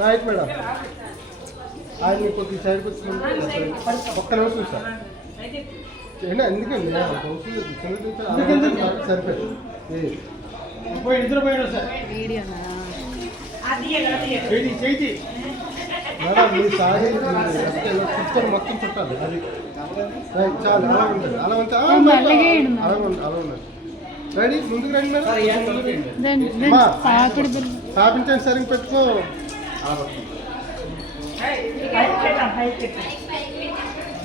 Right madam. ఆయన కొద్దిగా సైడ్కి వచ్చి ఒక్క నిమిషం సార్. ఎందుకండి సరిపోయింది. ఇద్దరు పోయాడు సార్. మేడం మీ సారీ పిక్చర్ మొత్తం చుట్టాలి. అది చాలు. అలా ఉంటుంది. అలా ఉంటే అలా ఉన్నది. రెడీ, ముందుకు రండి మేడం. స్థాపించండి, సరిగ్గా పెట్టుకో.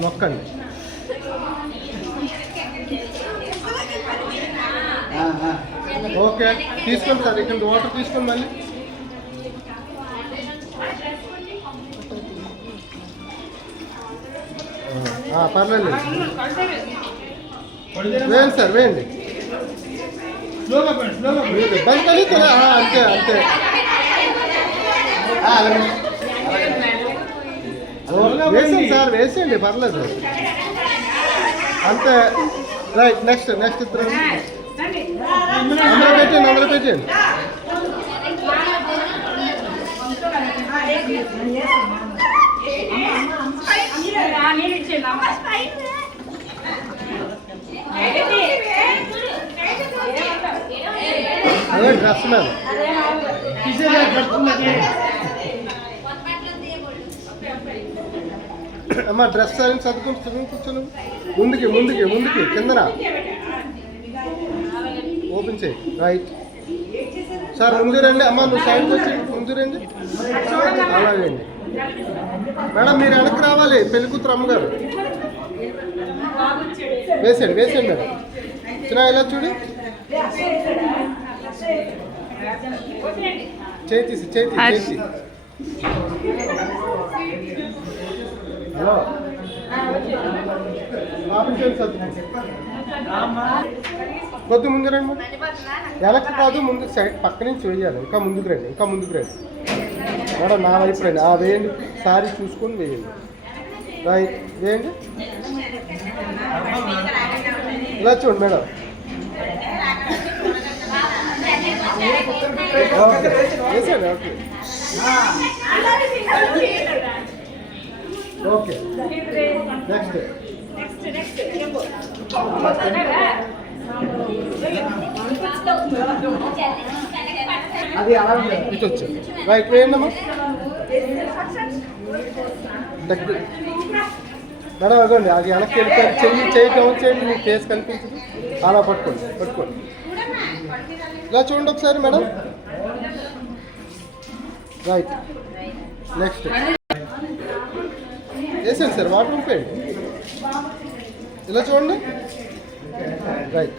నొక్కండి. ఓకే, తీసుకోండి సార్. ఇక్కడ వాటర్ తీసుకోండి మళ్ళీ. పర్లేదు, వేయండి సార్, వేయండి. బంద్ కానీ అంతే అంతే. వేసేయండి సార్, వేసేయండి, పర్లేదు అంతే. రైట్, నెక్స్ట్ ఇద్దరు అందరూ పెట్టండి. అదే డ్రెస్ మీద అమ్మా, డ్రెస్ అని చదువుకుంటు కూర్చొని ముందుకి కిందన ఓపెన్ చేయి. రైట్ సార్, ముందు రండి. అమ్మ, నువ్వు సైడ్కి వచ్చి ముందు రండి. అలాగేండి మేడం, మీరు వెనక్కి రావాలి. పెళ్లి కూతురు అమ్మగారు వేసేయండి మేడం. చిన్న ఇలా చూడు, చేతి హలో, కొద్ది ముందు రండి. వెనక్కి కాదు, ముందు సైడ్ పక్క నుంచి వేయాలి. ఇంకా ముందుకు రండి మేడం. నా వైపు రండి. వేయండి, సారీ చూసుకొని వేయండి. రైట్, వేయండి. ఇలా చూడండి మేడం. ఓకే, వేసేయండి. ఓకే, నెక్స్ట్ అది అలా ఇటు వచ్చి రైట్ వేయండమ్మా. మేడం అదండి, అది వెనక్కి వెళ్ళిపోయి చేయండి. మీ ఫేస్ కనిపించదు. అలా పట్టుకోండి. ఇలా చూడండి ఒకసారి మేడం. రైట్, నెక్స్ట్ వేసేయండి సార్, వాటర్ ఉంపేయండి. ఇలా చూడండి. రైట్.